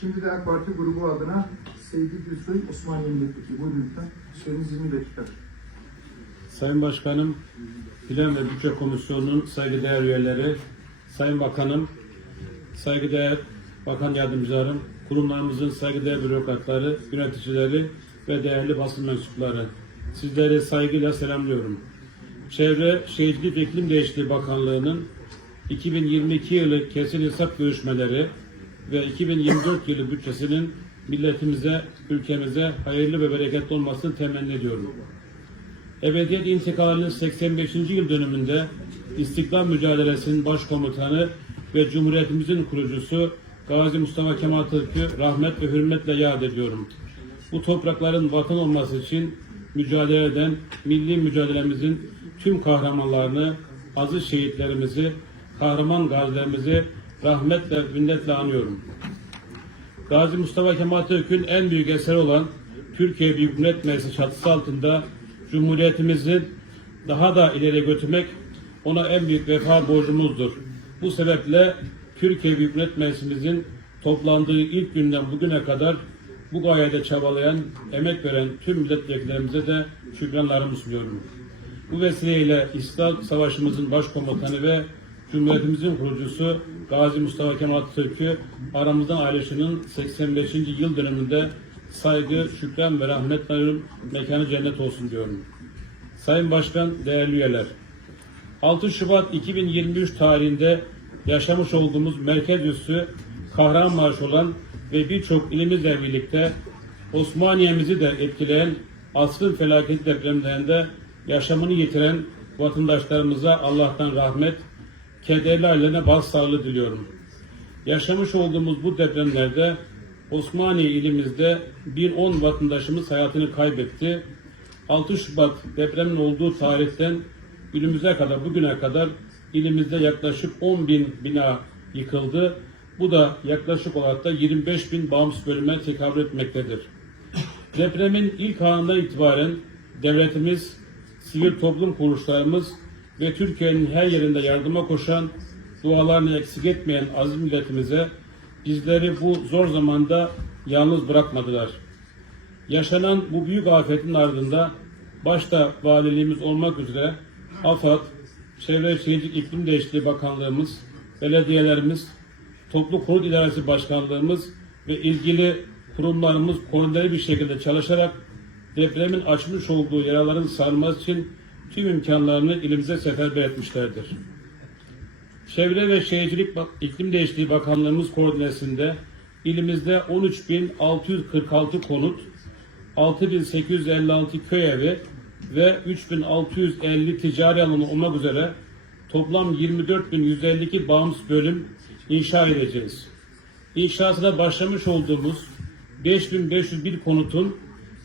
Şimdi de AK Parti grubu adına Seydi Gülsoy Osmaniye Milletvekili. Buyurun lütfen. Süreniz 20 dakika. Sayın Başkanım, Plan ve Bütçe Komisyonu'nun saygıdeğer üyeleri, Sayın Bakanım, saygıdeğer Bakan Yardımcılarım, kurumlarımızın saygıdeğer bürokratları, yöneticileri ve değerli basın mensupları. Sizleri saygıyla selamlıyorum. Çevre, Şehircilik ve İklim Değişikliği Bakanlığı'nın 2022 yılı kesin hesap görüşmeleri ve 2024 yılı bütçesinin milletimize, ülkemize hayırlı ve bereketli olmasını temenni ediyorum. Ebediyet İntikalı'nın 85. yıl dönümünde İstiklal Mücadelesi'nin başkomutanı ve Cumhuriyetimizin kurucusu Gazi Mustafa Kemal Atatürk'ü rahmet ve hürmetle yad ediyorum. Bu toprakların vatan olması için mücadele eden milli mücadelemizin tüm kahramanlarını, aziz şehitlerimizi, kahraman gazilerimizi rahmetle, minnetle anıyorum. Gazi Mustafa Kemal Atatürk'ün en büyük eseri olan Türkiye Büyük Millet Meclisi çatısı altında Cumhuriyetimizi daha da ileri götürmek ona en büyük vefa borcumuzdur. Bu sebeple Türkiye Büyük Millet Meclisimizin toplandığı ilk günden bugüne kadar bu gayede çabalayan, emek veren tüm milletvekillerimize de şükranlarımı sunuyorum. Bu vesileyle İstiklal Savaşımızın başkomutanı ve Cumhuriyetimizin kurucusu Gazi Mustafa Kemal Atatürk'ü aramızdan ayrışının 85. yıl dönümünde saygı, şükran ve rahmetlerim mekanı cennet olsun diyorum. Sayın Başkan, değerli üyeler, 6 Şubat 2023 tarihinde yaşamış olduğumuz merkez üssü Kahramanmaraş olan ve birçok ilimizle birlikte Osmaniye'mizi de etkileyen asrın felaket depremlerinde yaşamını yitiren vatandaşlarımıza Allah'tan rahmet, kederli ailelerine başsağlığı diliyorum. Yaşamış olduğumuz bu depremlerde Osmaniye ilimizde 1010 vatandaşımız hayatını kaybetti. 6 Şubat depremin olduğu tarihten günümüze kadar, bugüne kadar ilimizde yaklaşık 10 bin bina yıkıldı. Bu da yaklaşık olarak da 25 bin bağımsız bölüme tekabül etmektedir. Depremin ilk anından itibaren devletimiz, sivil toplum kuruluşlarımız ve Türkiye'nin her yerinde yardıma koşan, dualarını eksik etmeyen aziz milletimize bizleri bu zor zamanda yalnız bırakmadılar. Yaşanan bu büyük afetin ardında başta valiliğimiz olmak üzere AFAD, Çevre Şehircilik İklim Değişikliği Bakanlığımız, belediyelerimiz, Toplu Konut İdaresi Başkanlığımız ve ilgili kurumlarımız koordineli bir şekilde çalışarak depremin açmış olduğu yaraların sarılması için tüm imkanlarını ilimize seferber etmişlerdir. Çevre ve Şehircilik İklim Değişikliği Bakanlığımız koordinesinde ilimizde 13.646 konut, 6.856 köy evi ve 3.650 ticari alanı olmak üzere toplam 24.152 bağımsız bölüm inşa edeceğiz. İnşasına başlamış olduğumuz 5501 konutun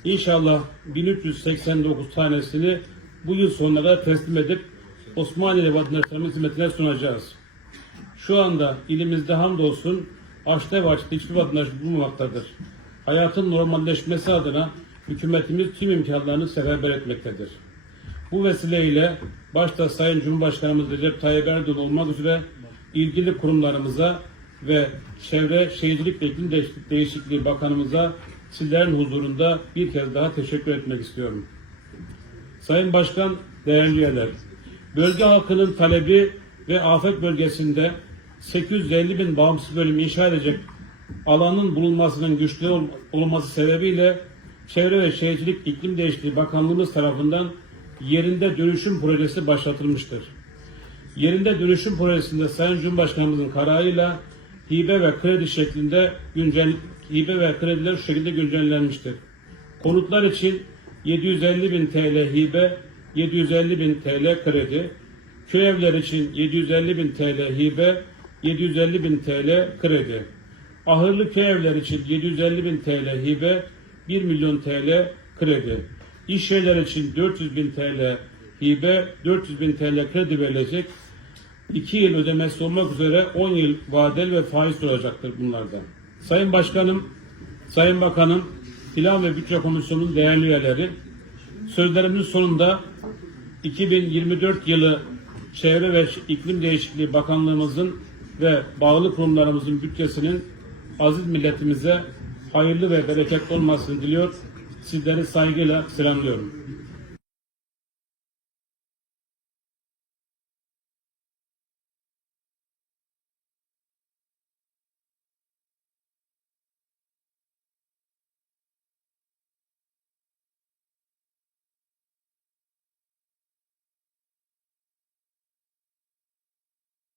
inşallah 1389 tanesini bu yıl sonuna kadar teslim edip Osmanlı vatandaşlarımızın hizmetine sunacağız. Şu anda ilimizde hamdolsun açta ve açta hiçbir vatandaş bulunmamaktadır. Hayatın normalleşmesi adına hükümetimiz tüm imkanlarını seferber etmektedir. Bu vesileyle başta Sayın Cumhurbaşkanımız Recep Tayyip Erdoğan olmak üzere ilgili kurumlarımıza ve Çevre Şehircilik ve İklim Değişik- Değişikliği Bakanımıza sizlerin huzurunda bir kez daha teşekkür etmek istiyorum. Sayın Başkan, değerli üyeler, bölge halkının talebi ve afet bölgesinde 850 bin bağımsız bölüm inşa edecek alanın bulunmasının güçlü ol- olması sebebiyle Çevre ve Şehircilik İklim Değişikliği Bakanlığımız tarafından yerinde dönüşüm projesi başlatılmıştır. Yerinde dönüşüm projesinde Sayın Cumhurbaşkanımızın kararıyla hibe ve kredi şeklinde güncel hibe ve krediler şu şekilde güncellenmiştir. Konutlar için 750 bin TL hibe, 750 bin TL kredi, köy evler için 750 bin TL hibe, 750 bin TL kredi, ahırlı köy evler için 750 bin TL hibe, 1 milyon TL kredi, iş yerler için 400 bin TL hibe, 400 bin TL kredi verilecek, 2 yıl ödemesi olmak üzere 10 yıl vadeli ve faiz olacaktır bunlardan. Sayın Başkanım, Sayın Bakanım, Plan ve Bütçe Komisyonu'nun değerli üyeleri, sözlerimin sonunda 2024 yılı Çevre ve İklim Değişikliği Bakanlığımızın ve bağlı kurumlarımızın bütçesinin aziz milletimize hayırlı ve bereketli olmasını diliyor. Sizleri saygıyla selamlıyorum.